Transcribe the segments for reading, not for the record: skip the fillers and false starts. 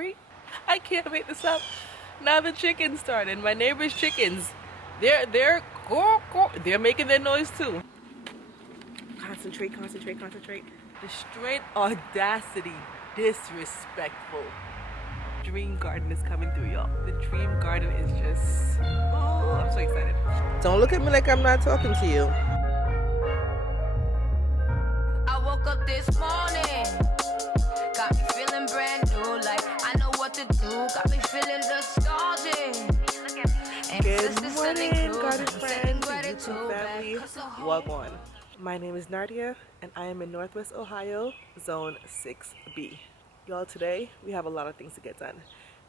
I can't make this up. Now the chickens started. My neighbor's chickens. They're making their noise too. Concentrate. The straight audacity, disrespectful. Dream garden is coming through, y'all. The dream garden is just, oh, I'm so excited. Don't look at me like I'm not talking to you. I woke up this morning, got me feeling brand new, like I know what to do, got me feeling nostalgic. Good morning, garden friends, YouTube family. Welcome. My name is Nardia, and I am in Northwest Ohio, Zone 6B. Y'all, today we have a lot of things to get done.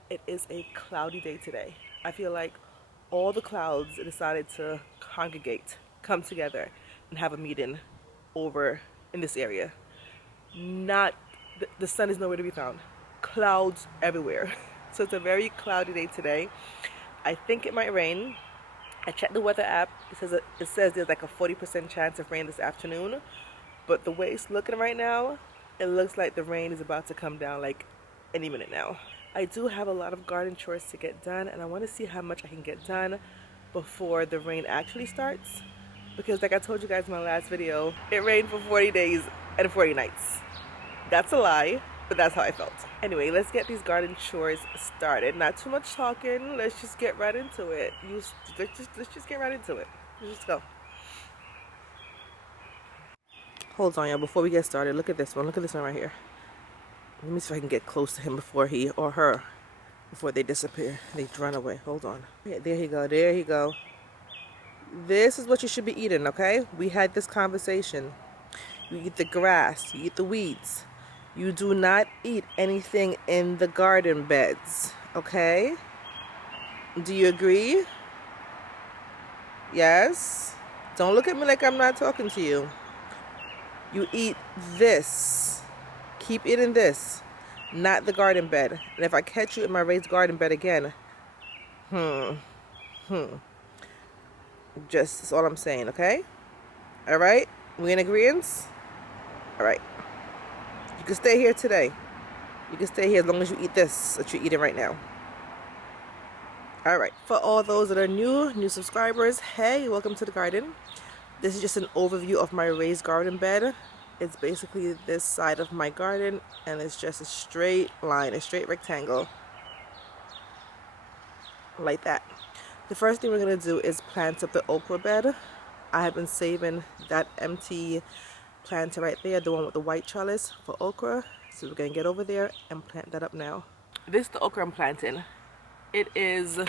It is a cloudy day today. I feel like all the clouds decided to come together, and have a meeting over in this area. The sun is nowhere to be found. Clouds everywhere. So it's a very cloudy day today. I think it might rain. I checked the weather app. It says there's like a 40% chance of rain this afternoon. But the way it's looking right now, it looks like the rain is about to come down like any minute now. I do have a lot of garden chores to get done, and I want to see how much I can get done before the rain actually starts. Because like I told you guys in my last video, it rained for 40 days and 40 nights. That's a lie, but that's how I felt. Anyway, let's get these garden chores started. Not too much talking. Let's just get right into it. Let's just get right into it. Let's just go. Hold on, y'all. Before we get started, look at this one. Look at this one right here. Let me see if I can get close to him before he or her, before they disappear. They run away. Hold on. Yeah, there he go. There he go. This is what you should be eating, okay? We had this conversation. You eat the grass. You eat the weeds. You do not eat anything in the garden beds, okay? Do you agree? Yes? Don't look at me like I'm not talking to you. You eat this. Keep eating this, not the garden bed. And if I catch you in my raised garden bed again, just that's all I'm saying, okay? All right? We in agreement? All right. You can stay here today. You can stay here as long as you eat this that you're eating right now. All right. For all those that are new subscribers, hey, welcome to the garden. This is just an overview of my raised garden bed. It's basically this side of my garden, and it's just a straight line, a straight rectangle, like that. The first thing we're gonna do is plant up the okra bed. I have been saving that empty planter right there, the one with the white trellis, for okra. So we're gonna get over there and plant that up now. This is the okra I'm planting. It is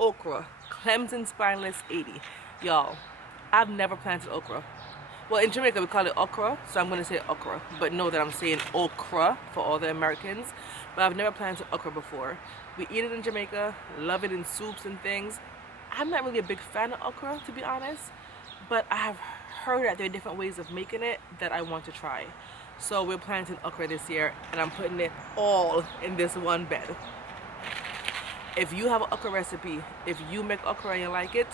okra, Clemson Spineless 80. Y'all, I've never planted okra. Well, in Jamaica we call it okra, so I'm gonna say okra, but know that I'm saying okra for all the Americans. But I've never planted okra before. We eat it in Jamaica, love it in soups and things. I'm not really a big fan of okra, to be honest, but I have heard that there are different ways of making it that I want to try. So we're planting okra this year, and I'm putting it all in this one bed. If you have an okra recipe, if you make okra and you like it,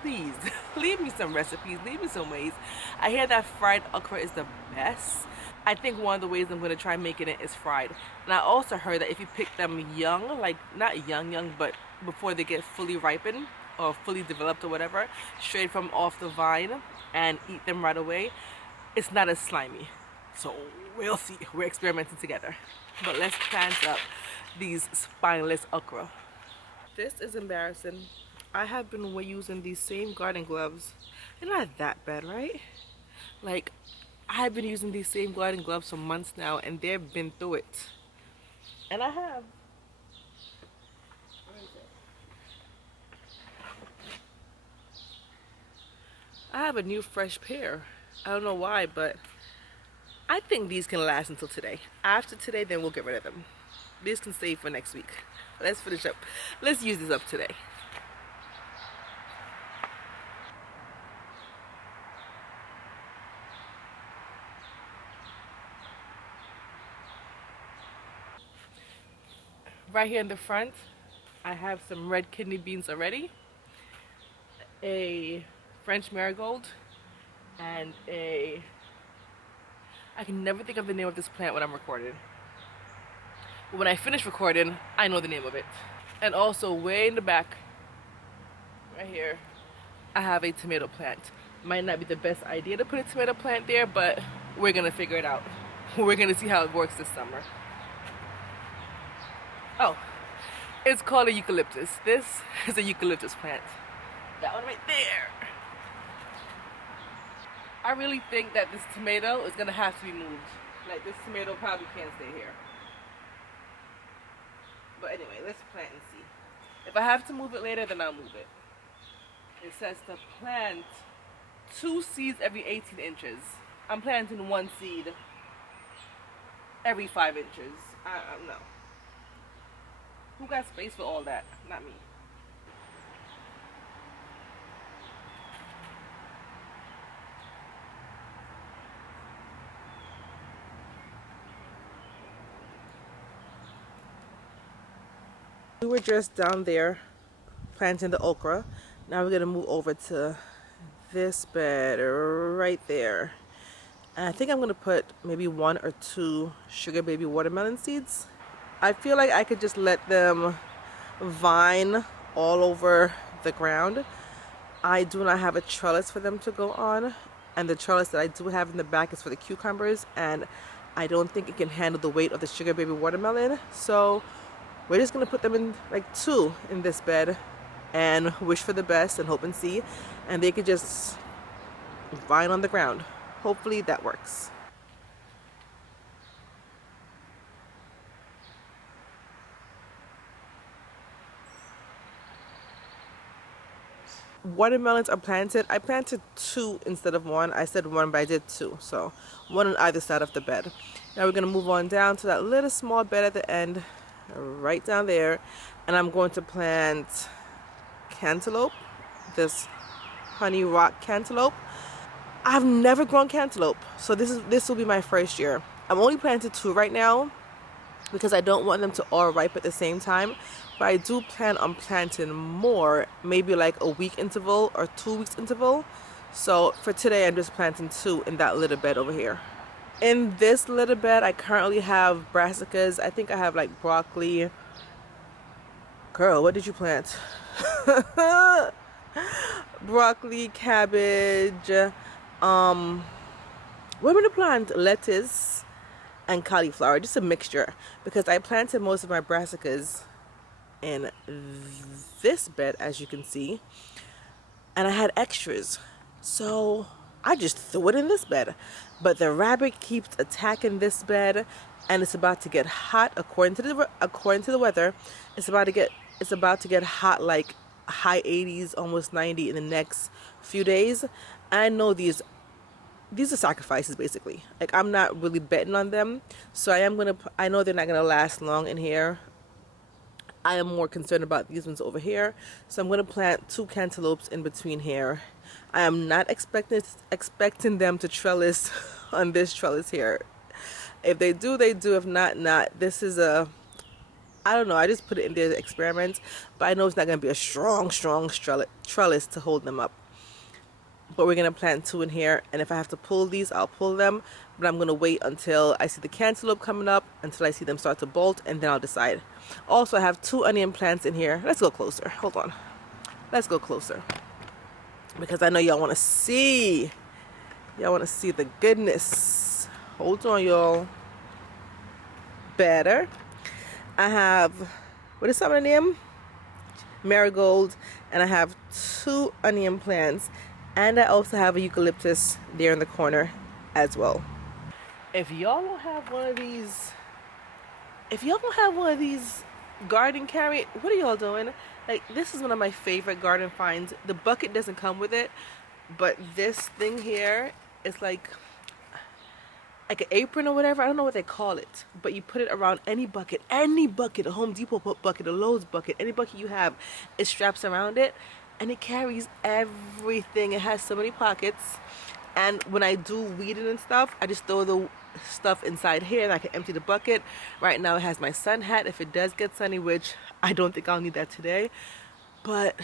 please leave me some recipes, leave me some ways. I hear that fried okra is the best. I think one of the ways I'm going to try making it is fried. And I also heard that if you pick them young, like not young, but before they get fully ripened or fully developed or whatever, straight from off the vine, and eat them right away, it's not as slimy. So we'll see. We're experimenting together. But let's plant up these spineless okra. This is embarrassing. I have been using these same garden gloves. They're not that bad, right? Like, I've been using these same garden gloves for months now, and they've been through it. And I have. Where is it? I have a new fresh pair. I don't know why, but I think these can last until today. After today, then we'll get rid of them. These can stay for next week. Let's finish up. Let's use this up today. Right here in the front, I have some red kidney beans already, a French marigold, and I can never think of the name of this plant when I'm recording. when I finish recording, I know the name of it. And also way in the back, right here, I have a tomato plant. Might not be the best idea to put a tomato plant there, but we're gonna figure it out. We're gonna see how it works this summer. Oh, it's called a eucalyptus. This is a eucalyptus plant. That one right there. I really think that this tomato is gonna have to be moved. Like, this tomato probably can't stay here. But anyway, let's plant and see. If I have to move it later, then I'll move it. It says to plant 2 seeds every 18 inches. I'm planting 1 seed every 5 inches. I don't know. Who got space for all that? Not me. We were just down there planting the okra. Now we're gonna move over to this bed right there. And I think I'm gonna put maybe 1 or 2 sugar baby watermelon seeds. I feel like I could just let them vine all over the ground. I do not have a trellis for them to go on, and the trellis that I do have in the back is for the cucumbers, and I don't think it can handle the weight of the sugar baby watermelon. So we're just gonna put them in like 2 in this bed and wish for the best and hope and see, and they could just vine on the ground. Hopefully that works. Watermelons are planted. I planted 2 instead of 1. I said 1, but I did 2. So 1 on either side of the bed. Now we're gonna move on down to that little small bed at the end, right down there, and I'm going to plant cantaloupe, this honey rock cantaloupe. I've never grown cantaloupe, so this will be my first year. I'm only planting 2 right now because I don't want them to all ripe at the same time, but I do plan on planting more, maybe like a week interval or 2 weeks interval. So for today, I'm just planting 2 in that little bed over here. In this little bed, I currently have brassicas. I think I have like broccoli. Girl, what did you plant? Broccoli, cabbage. What am I gonna plant? Lettuce and cauliflower. Just a mixture, because I planted most of my brassicas in this bed, as you can see, and I had extras, so I just threw it in this bed. But the rabbit keeps attacking this bed, and it's about to get hot. According to the weather, it's about to get hot, like high 80s, almost 90 in the next few days. I know these are sacrifices, basically. Like, I'm not really betting on them, so I know they're not gonna last long in here. I am more concerned about these ones over here, so I'm gonna plant 2 cantaloupes in between here. I am not expecting them to trellis on this trellis here. If they do, they do. If not, not. This is I don't know, I just put it in there to experiment, but I know it's not gonna be a strong trellis to hold them up. But we're gonna plant 2 in here, and if I have to pull these, I'll pull them, but I'm gonna wait until I see the cantaloupe coming up, until I see them start to bolt, and then I'll decide. Also, I have 2 onion plants in here. Let's go closer. Hold on. Let's go closer, because I know y'all want to see. Y'all want to see the goodness. Hold on, y'all. Better. I have, what is some of the name? Marigold, and I have 2 onion plants, and I also have a eucalyptus there in the corner as well. If y'all don't have one of these garden carrot, what are y'all doing? Like, this is one of my favorite garden finds. The bucket doesn't come with it, but this thing here is like an apron or whatever. I don't know what they call it, but you put it around any bucket, a Home Depot bucket, a Lowe's bucket, any bucket you have, it straps around it, and it carries everything. It has so many pockets, and when I do weeding and stuff, I just throw the stuff inside here and I can empty the bucket. Right now it has my sun hat if it does get sunny, which I don't think I'll need that today, but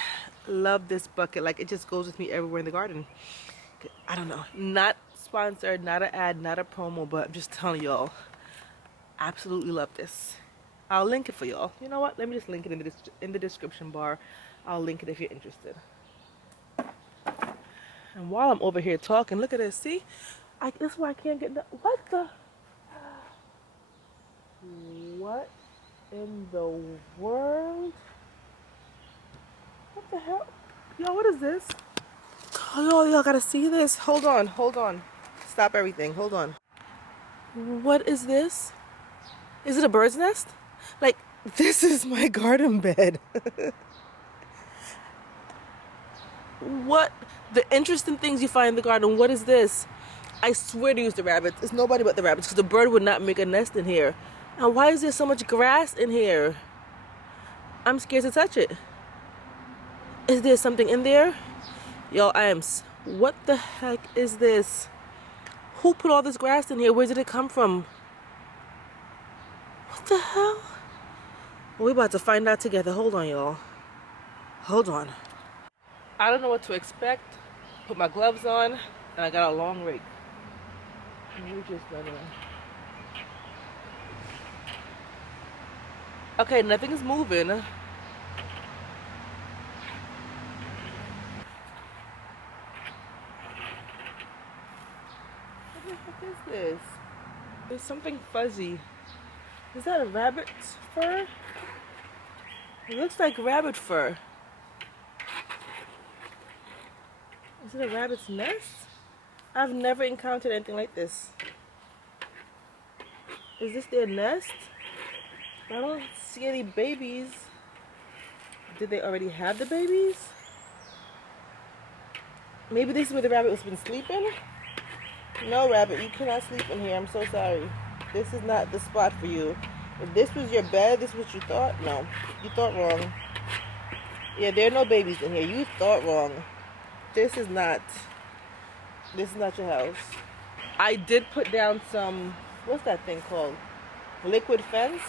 love this bucket. Like, it just goes with me everywhere in the garden. I don't know, not sponsored, not an ad, not a promo, but I'm just telling y'all, absolutely love this. I'll link it for y'all. You know what? Let me just link it in the description bar. I'll link it if you're interested. And while I'm over here talking, look at this. See? This is why I can't get the... What the... What in the world? What the hell? Yo, what is this? Oh, y'all gotta see this. Hold on, hold on. Stop everything. Hold on. What is this? Is it a bird's nest? Like, this is my garden bed. What? The interesting things you find in the garden. What is this? I swear to use the rabbits. It's nobody but the rabbits because the bird would not make a nest in here. And why is there so much grass in here? I'm scared to touch it. Is there something in there? Yo, what the heck is this? Who put all this grass in here? Where did it come from? What the hell? We're about to find out together. Hold on, y'all. Hold on. I don't know what to expect. Put my gloves on, and I got a long rake. We're just gonna... Okay, nothing is moving. What the heck is this? There's something fuzzy. Is that a rabbit's fur? It looks like rabbit fur. Is it a rabbit's nest? I've never encountered anything like this. Is this their nest? I don't see any babies. Did they already have the babies? Maybe this is where the rabbit has been sleeping? No, rabbit, you cannot sleep in here. I'm so sorry. This is not the spot for you. If this was your bed, this is what you thought? No, you thought wrong. Yeah, there are no babies in here. You thought wrong. This is not your house. I did put down some, what's that thing called? Liquid fence.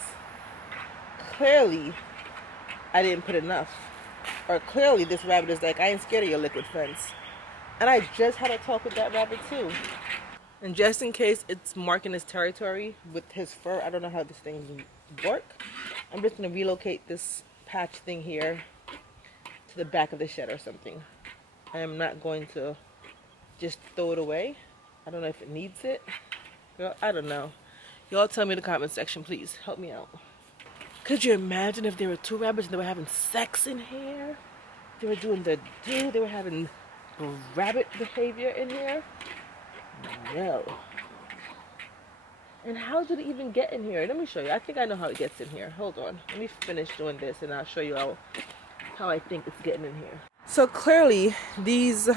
Clearly, I didn't put enough. Or clearly this rabbit is like, I ain't scared of your liquid fence. And I just had a talk with that rabbit too. And just in case it's marking his territory with his fur, I don't know how this thing work. I'm just gonna relocate this patch thing here to the back of the shed or something. I am not going to just throw it away. I don't know if it needs it. Girl, I don't know. Y'all tell me in the comment section, please. Help me out. Could you imagine if there were two rabbits and they were having sex in here? They were doing the do. They were having rabbit behavior in here? No. And how did it even get in here? Let me show you. I think I know how it gets in here. Hold on. Let me finish doing this and I'll show you how I think it's getting in here. So clearly, these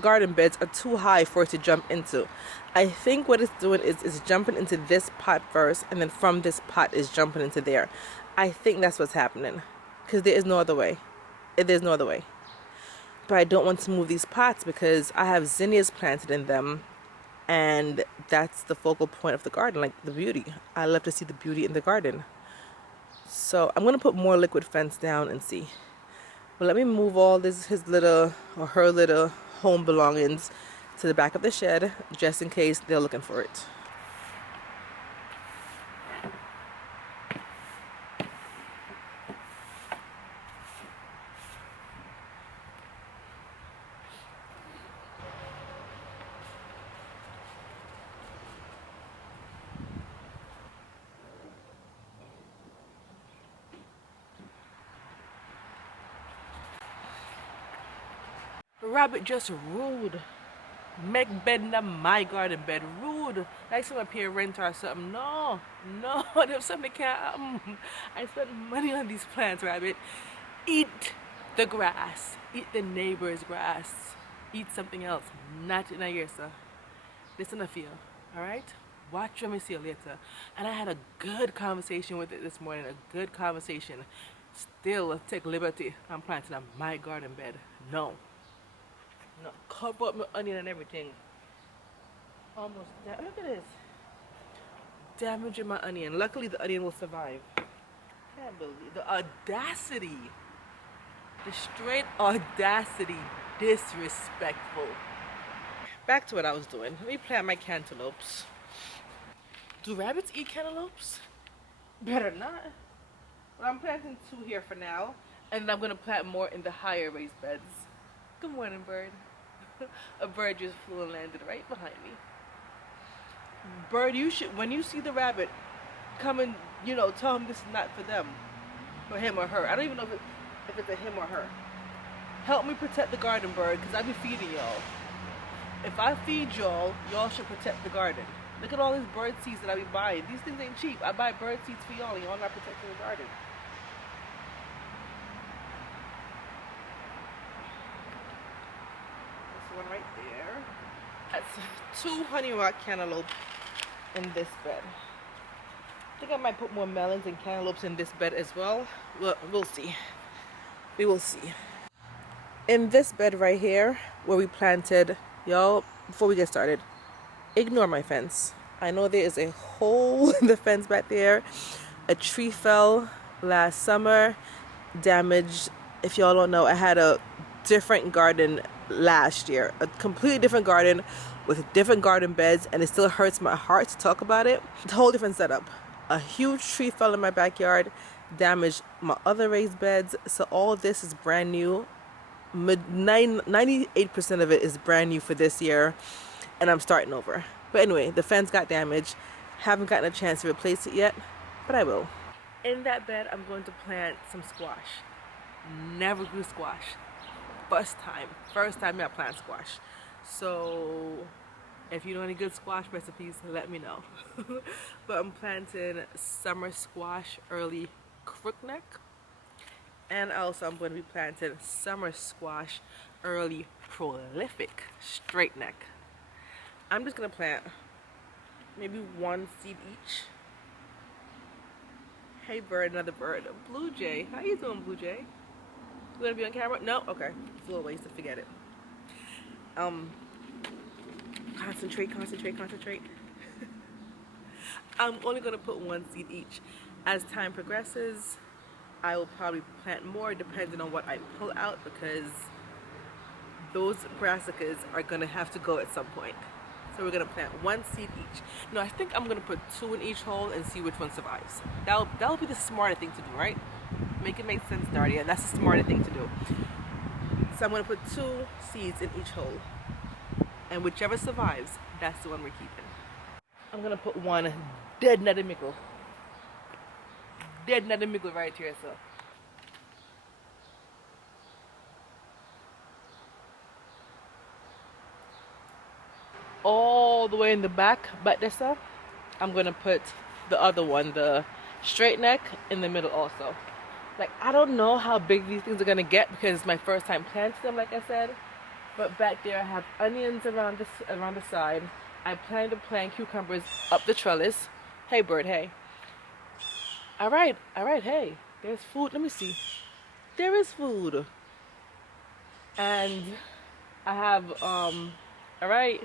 garden beds are too high for it to jump into. I think what it's doing is it's jumping into this pot first, and then from this pot is jumping into there. I think that's what's happening, because there is no other way. There's no other way. But I don't want to move these pots because I have zinnias planted in them, and that's the focal point of the garden, like the beauty. I love to see the beauty in the garden. So I'm going to put more liquid fence down and see. But let me move all his little or her little home belongings to the back of the shed just in case they're looking for it. Rabbit just rude. Make bed in my garden bed. Rude. Like some up here rent or something. No. There's something can't. I spent money on these plants, rabbit. Eat the grass. Eat the neighbor's grass. Eat something else. Not in a year, sir. Listen to feel. Alright? Watch when we see you later. And I had a good conversation with it this morning. A good conversation. Still take liberty. I'm planting on my garden bed. No, cover up my onion and everything. Almost look at this. Damaging my onion. Luckily the onion will survive. Can't believe the audacity. The straight audacity. Disrespectful. Back to what I was doing. Let me plant my cantaloupes. Do rabbits eat cantaloupes? Better not. But I'm planting 2 here for now, and I'm gonna plant more in the higher raised beds. Good morning, bird. A bird just flew and landed right behind me. Bird, you should, when you see the rabbit, come and, tell him this is not for them. For him or her. I don't even know if it's a him or her. Help me protect the garden, bird, because I be feeding y'all. If I feed y'all, y'all should protect the garden. Look at all these bird seeds that I be buying. These things ain't cheap. I buy bird seeds for y'all, and y'all not protecting the garden. This one right there. That's 2 honey rock cantaloupe in this bed. I think I might put more melons and cantaloupes in this bed as well. We'll see. We will see. In this bed right here, where we planted, y'all, before we get started, ignore my fence. I know there is a hole in the fence back there. A tree fell last summer, damaged. If y'all don't know, I had a different garden last year, a completely different garden with different garden beds, and it still hurts my heart to talk about it. It's a whole different setup. A huge tree fell in my backyard, damaged my other raised beds, so all this is brand new. 98% of it is brand new for this year, and I'm starting over. But anyway, the fence got damaged. Haven't gotten a chance to replace it yet, but I will. In that bed, I'm going to plant some squash. Never grew squash. First time I plant squash. So if you know any good squash recipes, let me know. But I'm planting summer squash early crookneck. And also I'm going to be planting summer squash early prolific straight neck. I'm just going to plant maybe 1 seed each. Hey bird, another bird. Blue jay. How you doing, blue jay? You going to be on camera? No? Okay. It's a little waste to forget it. Concentrate. I'm only going to put 1 seed each. As time progresses, I will probably plant more depending on what I pull out, because those brassicas are going to have to go at some point. So we're going to plant 1 seed each. No, I think I'm going to put 2 in each hole and see which one survives. That'll be the smarter thing to do, right? Make it make sense, Nardia. That's the smarter thing to do. So I'm going to put 2 seeds in each hole. And whichever survives, that's the one we're keeping. I'm going to put 1 dead nutty mickle. Dead nutty mickle right here, so. All the way in the back there, sir, I'm going to put the other one, the straight neck, in the middle also. Like, I don't know how big these things are going to get because it's my first time planting them, like I said. But back there I have onions around the side. I plan to plant cucumbers up the trellis. Hey bird, hey. All right, hey. There's food. Let me see. There is food. And I have, all right.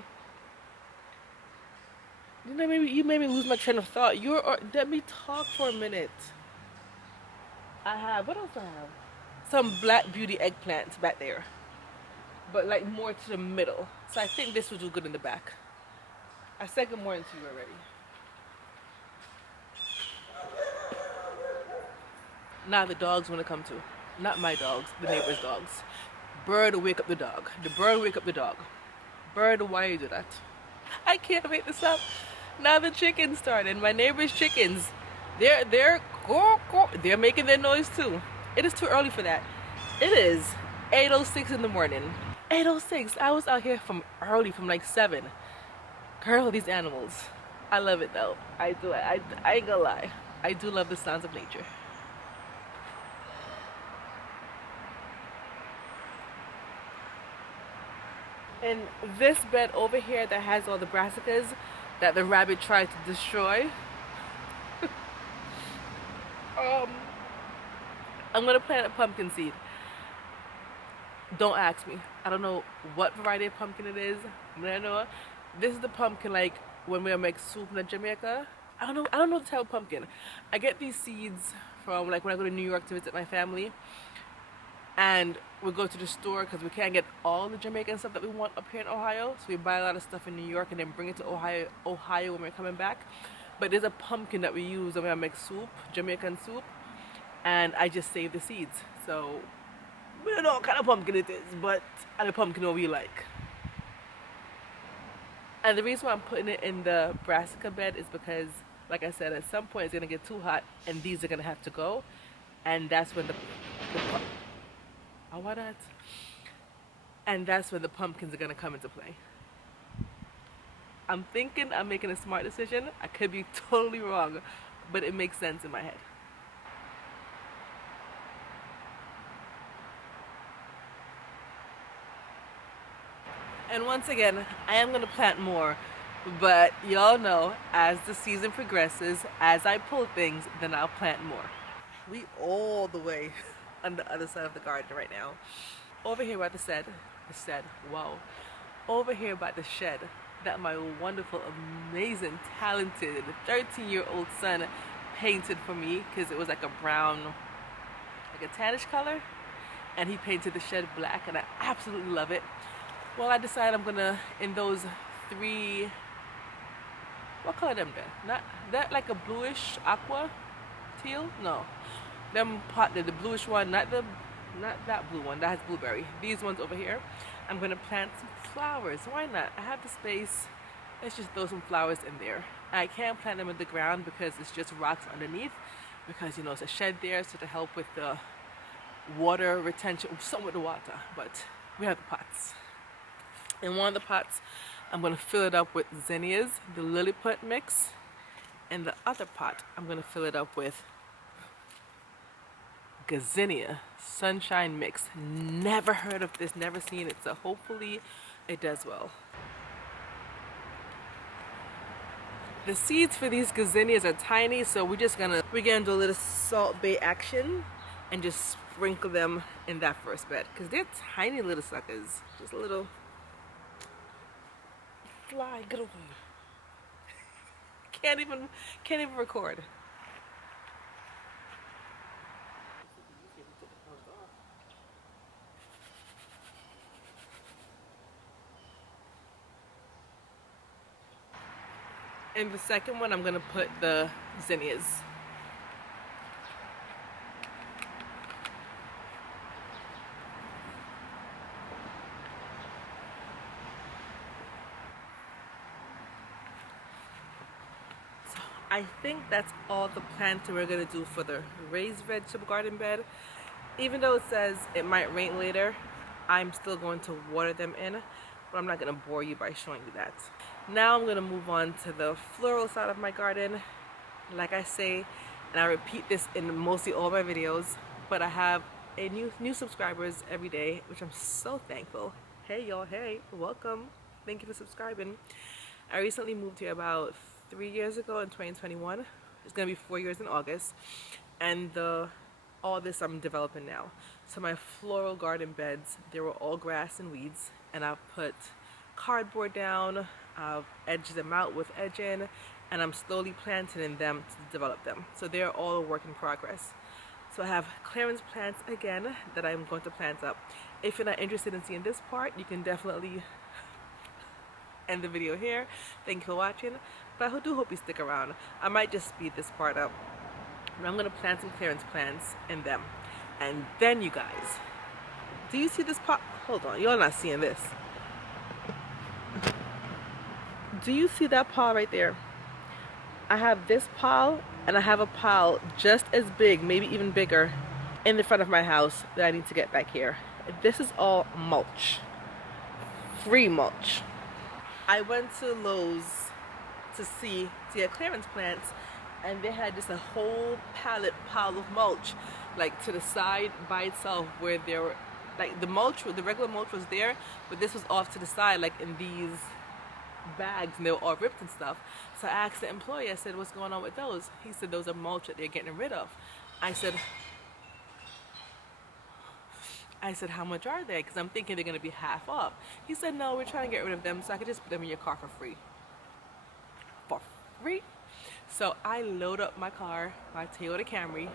You made me lose my train of thought. Let me talk for a minute. What else do I have? Some black beauty eggplants back there. But like more to the middle. So I think this would do good in the back. I said good morning to you already. Now the dogs want to come too. Not my dogs, the neighbor's dogs. Bird, wake up the dog. The bird, wake up the dog. Bird, why you do that? I can't make this up. Now the chickens started. My neighbor's chickens. They're making their noise too. It is too early for that. It is 8:06 in the morning. 8:06. I was out here from like 7. Girl, these animals. I love it though. I do. I ain't gonna lie. I do love the sounds of nature. And this bed over here that has all the brassicas that the rabbit tried to destroy, I'm gonna plant a pumpkin seed. Don't ask me. I don't know what variety of pumpkin it is. I know this is the pumpkin like when we make soup in Jamaica. I don't know the type of pumpkin. I get these seeds from like when I go to New York to visit my family, and we go to the store because we can't get all the Jamaican stuff that we want up here in Ohio. So we buy a lot of stuff in New York and then bring it to Ohio when we're coming back. But there's a pumpkin that we use when I make soup, Jamaican soup, and I just save the seeds. So we don't know what kind of pumpkin it is, but and the pumpkin what we like. And the reason why I'm putting it in the brassica bed is because, like I said, at some point it's gonna get too hot, and these are gonna have to go, and that's when oh, why not? And that's when the pumpkins are gonna come into play. I'm thinking I'm making a smart decision. I could be totally wrong, but it makes sense in my head. And once again, I am going to plant more, but y'all know as the season progresses, as I pull things, then I'll plant more. We all the way on the other side of the garden right now. Over here by wow. Over here by the shed that my wonderful, amazing, talented 13-year-old son painted for me, because it was like a brown, like a tannish color, and he painted the shed black, and I absolutely love it. Well, I decided I'm gonna, in those three, what color them there? Not that, like a bluish aqua teal? No, them pot, the bluish one, not that blue one that has blueberry. These ones over here, I'm gonna plant some flowers. Why not? I have the space. Let's just throw some flowers in there. I can't plant them in the ground because it's just rocks underneath, because you know it's a shed there, so to help with the water retention, some with the water, but we have the pots. In one of the pots, I'm going to fill it up with zinnias, the lilliput mix. In the other pot, I'm going to fill it up with gazania, sunshine mix. Never heard of this, never seen it, so hopefully it does well. The seeds for these gazinias are tiny, so we're gonna do a little salt bay action and just sprinkle them in that first bed, because they're tiny little suckers. Just a little. Fly, get away. Can't even record. In the second one, I'm gonna put the zinnias. I think that's all the planting we're gonna do for the raised vegetable garden bed. Even though it says it might rain later, I'm still going to water them in, but I'm not gonna bore you by showing you that. Now I'm gonna move on to the floral side of my garden. Like I say, and I repeat this in mostly all my videos, but I have a new subscribers every day, which I'm so thankful. Hey y'all, hey, welcome. Thank you for subscribing. I recently moved here about 3 years ago in 2021. It's gonna be 4 years in August, and all this I'm developing now. So my floral garden beds, they were all grass and weeds, and I've put cardboard down, I've edged them out with edging, and I'm slowly planting in them to develop them. So they're all a work in progress. So I have clearance plants again that I'm going to plant up. If you're not interested in seeing this part, you can definitely end the video here. Thank you for watching, but I do hope you stick around. I might just speed this part up, but I'm gonna plant some clearance plants in them. And then you guys, do you see this pot? Hold on, you're not seeing this. Do you see that pile right there? I have this pile, and I have a pile just as big, maybe even bigger, in the front of my house that I need to get back here. This is all mulch, free mulch. I went to Lowe's to get clearance plants, and they had just a whole pile of mulch, like to the side by itself, where there were, like the regular mulch was there, but this was off to the side, like in these bags, and they were all ripped and stuff. So I asked the employee, I said, what's going on with those? He said, those are mulch that they're getting rid of. I said, how much are they? Because I'm thinking they're going to be half off. He said, no, we're trying to get rid of them so I could just put them in your car for free. For free? So I load up my car, my Toyota Camry.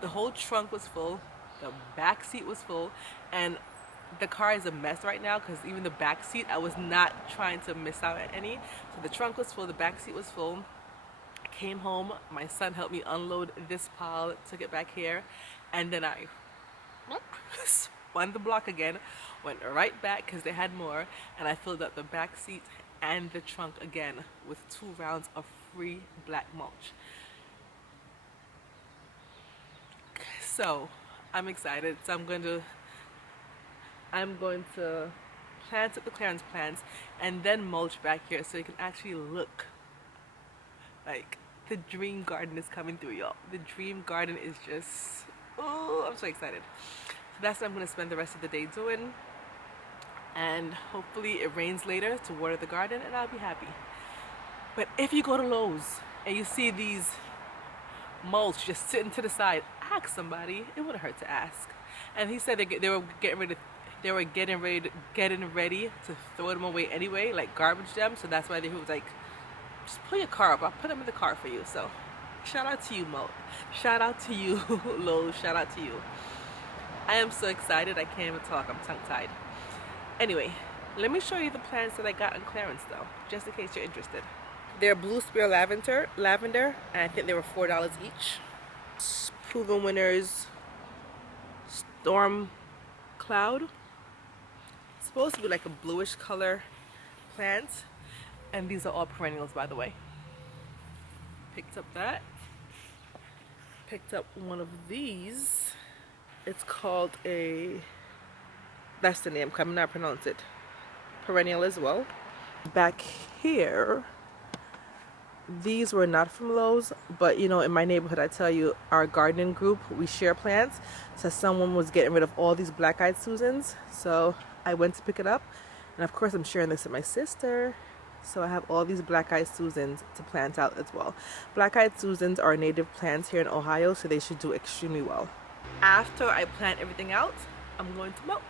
The whole trunk was full. The back seat was full. And the car is a mess right now because even the back seat, I was not trying to miss out at any. So the trunk was full, the back seat was full. I came home, my son helped me unload this pile, took it back here, and then I spun the block again, went right back because they had more, and I filled up the back seat and the trunk again with 2 rounds of free black mulch. So I'm excited. So I'm going to plant up the clearance plants and then mulch back here so you can actually look like the dream garden is coming through, y'all. The dream garden is just, oh, I'm so excited. So that's what I'm going to spend the rest of the day doing, and hopefully it rains later to water the garden and I'll be happy. But if you go to Lowe's and you see these mulch just sitting to the side, ask somebody. It wouldn't hurt to ask. And he said they were getting ready to throw them away anyway, like garbage them. So that's why he was like, just pull your car up, I'll put them in the car for you. So shout out to you, shout out to you, Lowe's, shout out to you. I am so excited I can't even talk, I'm tongue-tied. Anyway, let me show you the plants that I got on clearance though, just in case you're interested. They're Blue Spear Lavender, and I think they were $4 each. Proven winners, Storm Cloud. It's supposed to be like a bluish color plant, and these are all perennials, by the way. Picked up that. Picked up one of these. It's called a, that's the name, I cannot pronounce it. Perennial as well. Back here, these were not from Lowe's, but you know, in my neighborhood, I tell you, our gardening group, we share plants. So someone was getting rid of all these black-eyed Susans, so I went to pick it up, and of course I'm sharing this with my sister. So I have all these black-eyed Susans to plant out as well. Black-eyed Susans are native plants here in Ohio, so they should do extremely well. After I plant everything out, I'm going to mulch.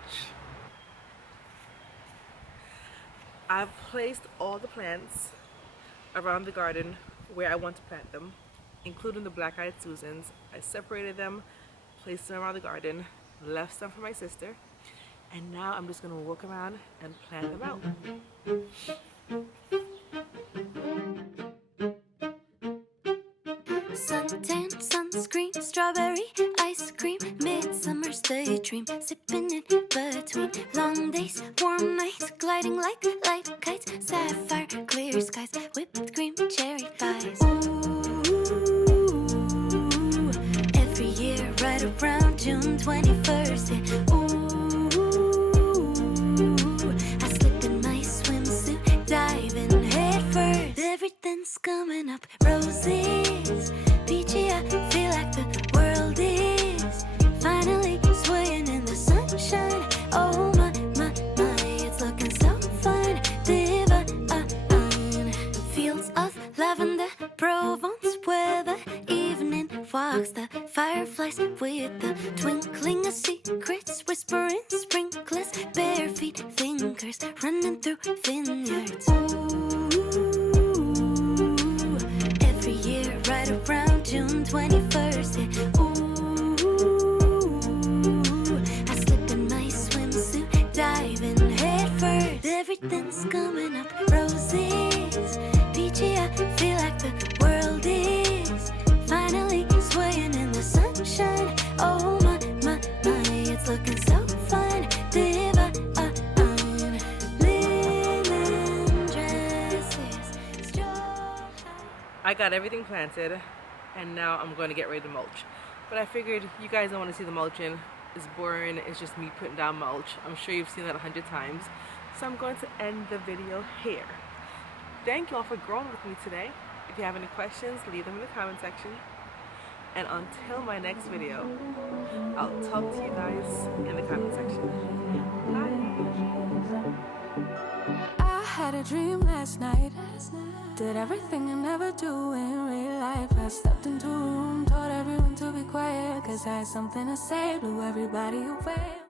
I've placed all the plants around the garden where I want to plant them, including the black-eyed Susans. I separated them, placed them around the garden, left some for my sister, and now I'm just going to walk around and plant them out. Suntan, sunscreen, strawberry, ice cream, midsummer's daydream, sipping in between long days, warm nights, gliding like light kites, sapphire, clear skies, whipped cream, cherry pies. Ooh, every year right around June 21st, yeah. Ooh, I slip in my swimsuit, diving head first. Everything's coming up, roses, peachy, I feel like the world is finally swaying in the sunshine. Oh my, it's looking so fine, divine. Fields of lavender, Provence weather, evening walks, the fireflies with the twinkling of secrets, whispering sprinklers, bare feet, fingers running through vineyards. Every year right around June 21st, yeah. Ooh, I slip in my swimsuit, diving head first. Everything's coming up, roses, peachy, I feel like the world is finally swaying in the sunshine. Oh my, it's looking so fine, divine. Linen dresses, I got everything planted, and now I'm going to get ready to mulch. But I figured you guys don't want to see the mulching. It's boring. It's just me putting down mulch. I'm sure you've seen that 100 times. So I'm going to end the video here. Thank you all for growing with me today. If you have any questions, leave them in the comment section. And until my next video, I'll talk to you guys in the comment section. Bye. I had a dream last night. Did everything I never do in real life. I stepped into a room, told everyone to be quiet, 'cause I had something to say, blew everybody away.